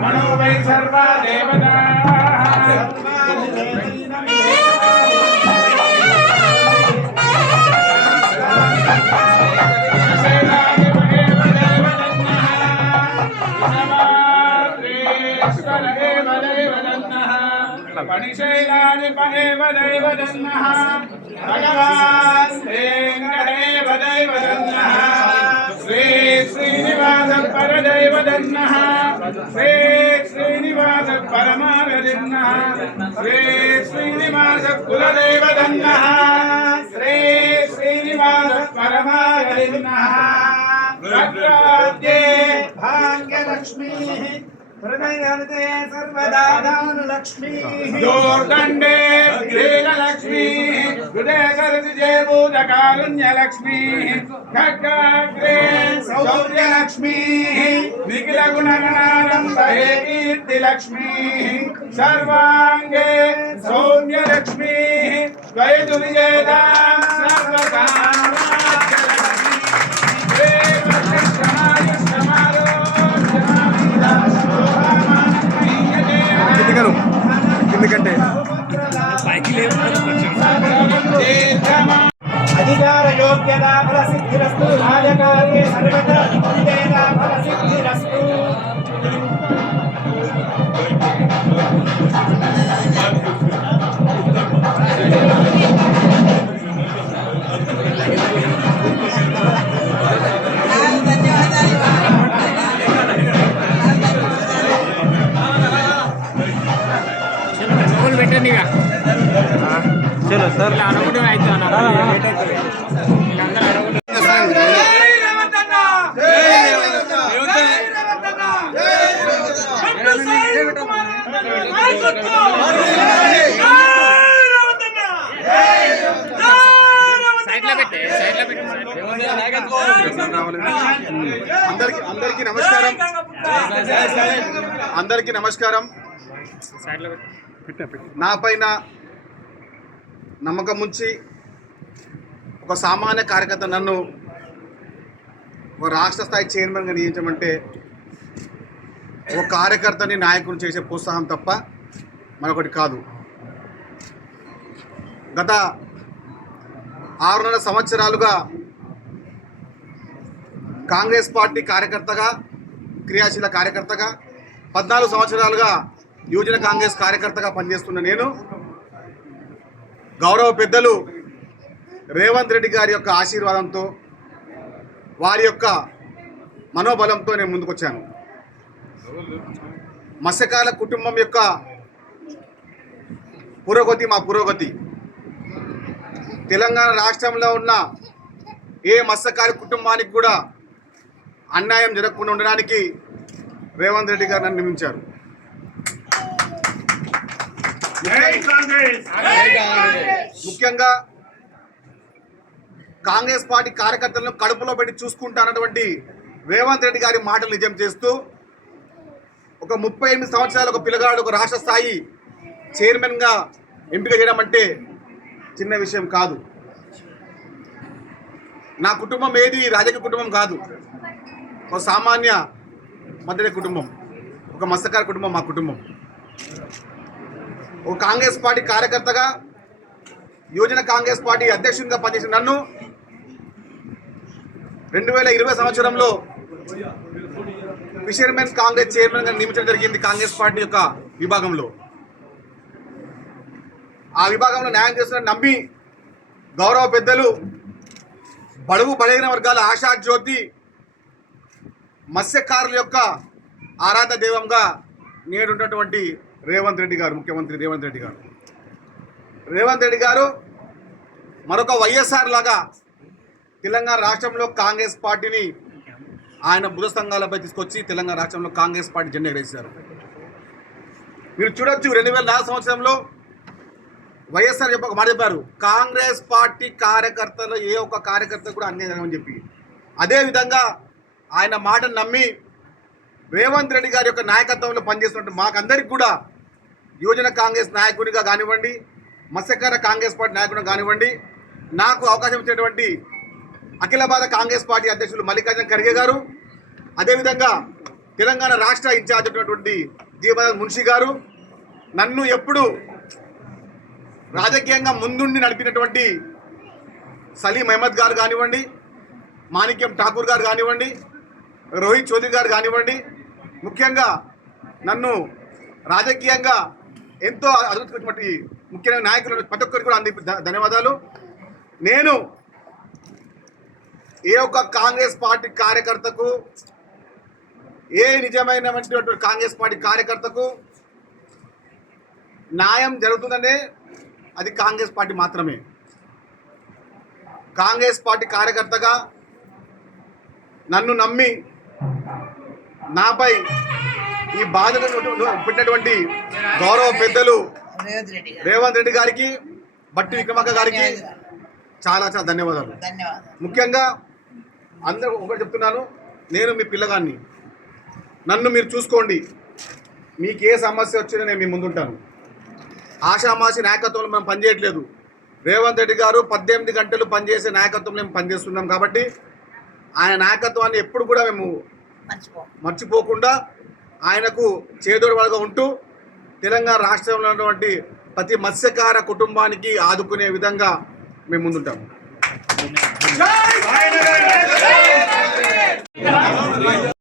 मनो वै सर्वा देवता पणिशैलाधिपदेव दैवदन्नः भगवान् वेङ्कटेव दैवदन्नः श्री श्रीनिवास परदैवदन्नः श्री श्रीनिवास परमागदिन्नः श्री श्रीनिवास कुलदैवदन्नः श्री श्रीनिवास परमागदिन्नः भद्राद्ये भाग्यलक्ष्मीः हृदयते सर्वदा दानलक्ष्मी जोर्दण्डे लीललक्ष्मी हृदय सरसिजे भूतकारुण्यलक्ष्मी खड्गाग्रे सौर्यलक्ष्मी निखिलगुणगणारम्भे कीर्तिलक्ष्मी सर्वाङ्गे सौम्यलक्ष्मी द्वैतुविजेता ఎందుకంటే అధికార యోగ్యత ఫల సిద్ధిరస్తు రాజకార్యే సర్వత్ర విజేత ఫల సిద్ధిరస్తు చలో సార్ అందరికీ నమస్కారం. నా పైన నమ్మకం ఉంచి ఒక సామాన్య కార్యకర్త నన్ను ఒక రాష్ట్ర స్థాయి చైర్మన్గా నియమించమంటే ఒక కార్యకర్తని నాయకుని చేసే ప్రోత్సాహం తప్ప మరొకటి కాదు. గత 6.5 సంవత్సరాలుగా కాంగ్రెస్ పార్టీ కార్యకర్తగా, క్రియాశీల కార్యకర్తగా, 14 సంవత్సరాలుగా యువజన కాంగ్రెస్ కార్యకర్తగా పనిచేస్తున్న నేను గౌరవ పెద్దలు రేవంత్ రెడ్డి గారి యొక్క ఆశీర్వాదంతో, వారి యొక్క మనోబలంతో నేను ముందుకొచ్చాను. మత్స్యకారుల కుటుంబం యొక్క పురోగతి మా పురోగతి. తెలంగాణ రాష్ట్రంలో ఉన్న ఏ మత్స్యకారు కుటుంబానికి కూడా అన్యాయం జరగకుండా ఉండడానికి రేవంత్ రెడ్డి గారు నన్ను నియమించారు. ముఖ్యంగా కాంగ్రెస్ పార్టీ కార్యకర్తలను కడుపులో పెట్టి చూసుకుంటానటువంటి రేవంత్ రెడ్డి గారి మాటలు నిజం చేస్తూ ఒక 38 సంవత్సరాలు ఒక పిల్లగాడు ఒక రాష్ట్ర స్థాయి చైర్మన్గా ఎంపిక చేయడం అంటే చిన్న విషయం కాదు. నా కుటుంబం ఏది రాజకీయ కుటుంబం కాదు, ఒక సామాన్య మధ్య కుటుంబం, ఒక మత్స్యకార కుటుంబం మా కుటుంబం. ఒక కాంగ్రెస్ పార్టీ కార్యకర్తగా, యువజన కాంగ్రెస్ పార్టీ అధ్యక్షునిగా పనిచేసిన నన్ను 2020 సంవత్సరంలో ఫిషర్మెన్ కాంగ్రెస్ చైర్మన్గా నియమించడం జరిగింది. కాంగ్రెస్ పార్టీ యొక్క విభాగంలో ఆ విభాగంలో న్యాయం చేస్తున్న నమ్మి గౌరవ పెద్దలు బడుగు బలహీన వర్గాల ఆశా జ్యోతి, మత్స్యకారుల యొక్క ఆరాధ దైవంగా నేడున్నటువంటి రేవంత్ రెడ్డి గారు, ముఖ్యమంత్రి రేవంత్ రెడ్డి గారు. రేవంత్ రెడ్డి గారు మరొక వైఎస్ఆర్ లాగా తెలంగాణ రాష్ట్రంలో కాంగ్రెస్ పార్టీని ఆయన బుధ సంఘాలపై తీసుకొచ్చి తెలంగాణ రాష్ట్రంలో కాంగ్రెస్ పార్టీ జెండా ఎగరేశారు. మీరు చూడొచ్చు, 2004 సంవత్సరంలో వైఎస్ఆర్ ఒక మాట చెప్పారు, కాంగ్రెస్ పార్టీ కార్యకర్తలు ఏ ఒక్క కార్యకర్త కూడా అన్యాయం జరగమని చెప్పి. అదేవిధంగా ఆయన మాటను నమ్మి రేవంత్ రెడ్డి గారి యొక్క నాయకత్వంలో పనిచేస్తున్నట్టు మాకందరికి కూడా యువజన కాంగ్రెస్ నాయకునిగా కానివ్వండి, మత్స్యకార కాంగ్రెస్ పార్టీ నాయకుడు కానివ్వండి, నాకు అవకాశం ఇచ్చినటువంటి అఖిల భారత కాంగ్రెస్ పార్టీ అధ్యక్షులు మల్లికార్జున ఖర్గే గారు, అదేవిధంగా తెలంగాణ రాష్ట్ర ఇన్ఛార్జ్ అయినటువంటి దీపదాస్ మున్షి గారు, నన్ను ఎప్పుడు రాజకీయంగా ముందుండి నడిపినటువంటి సలీం అహ్మద్ గారు కానివ్వండి, మాణిక్యం ఠాకూర్ గారు కానివ్వండి, రోహిత్ చౌదరి గారు కానివ్వండి, ముఖ్యంగా నన్ను రాజకీయంగా ఎంతో అభివృద్ధి ముఖ్యమైన నాయకులు ప్రతి ఒక్కరికి కూడా ధన్యవాదాలు. నేను ఏ ఒక్క కాంగ్రెస్ పార్టీ కార్యకర్తకు, ఏ నిజమైనటువంటి కాంగ్రెస్ పార్టీ కార్యకర్తకు న్యాయం జరుగుతుందంటే అది కాంగ్రెస్ పార్టీ మాత్రమే. కాంగ్రెస్ పార్టీ కార్యకర్తగా నన్ను నమ్మి నాపై ఈ బాధ్యతను పెట్టినటువంటి గౌరవ పెద్దలు రేవంత్ రెడ్డి గారికి, బట్టి విక్రమార్క గారికి చాలా చాలా ధన్యవాదాలు. ముఖ్యంగా అందరూ ఒకటి చెప్తున్నాను, నేను మీ పిల్లగాన్ని, నన్ను మీరు చూసుకోండి. మీకు ఏ సమస్య వచ్చినా నేను మీ ముందుంటాను. ఆషామాషి నాయకత్వంలో మనం పనిచేయట్లేదు. రేవంత్ రెడ్డి గారు 18 గంటలు పనిచేసే నాయకత్వం మేము పనిచేస్తున్నాం కాబట్టి ఆయన నాయకత్వాన్ని ఎప్పుడు కూడా మేము మర్చిపోకుండా ఆయనకు చేదోడుగా ఉంటూ తెలంగాణ రాష్ట్రంలో ఉన్నటువంటి ప్రతి మత్స్యకార కుటుంబానికి ఆదుకునే విధంగా మేము ముందుంటాము.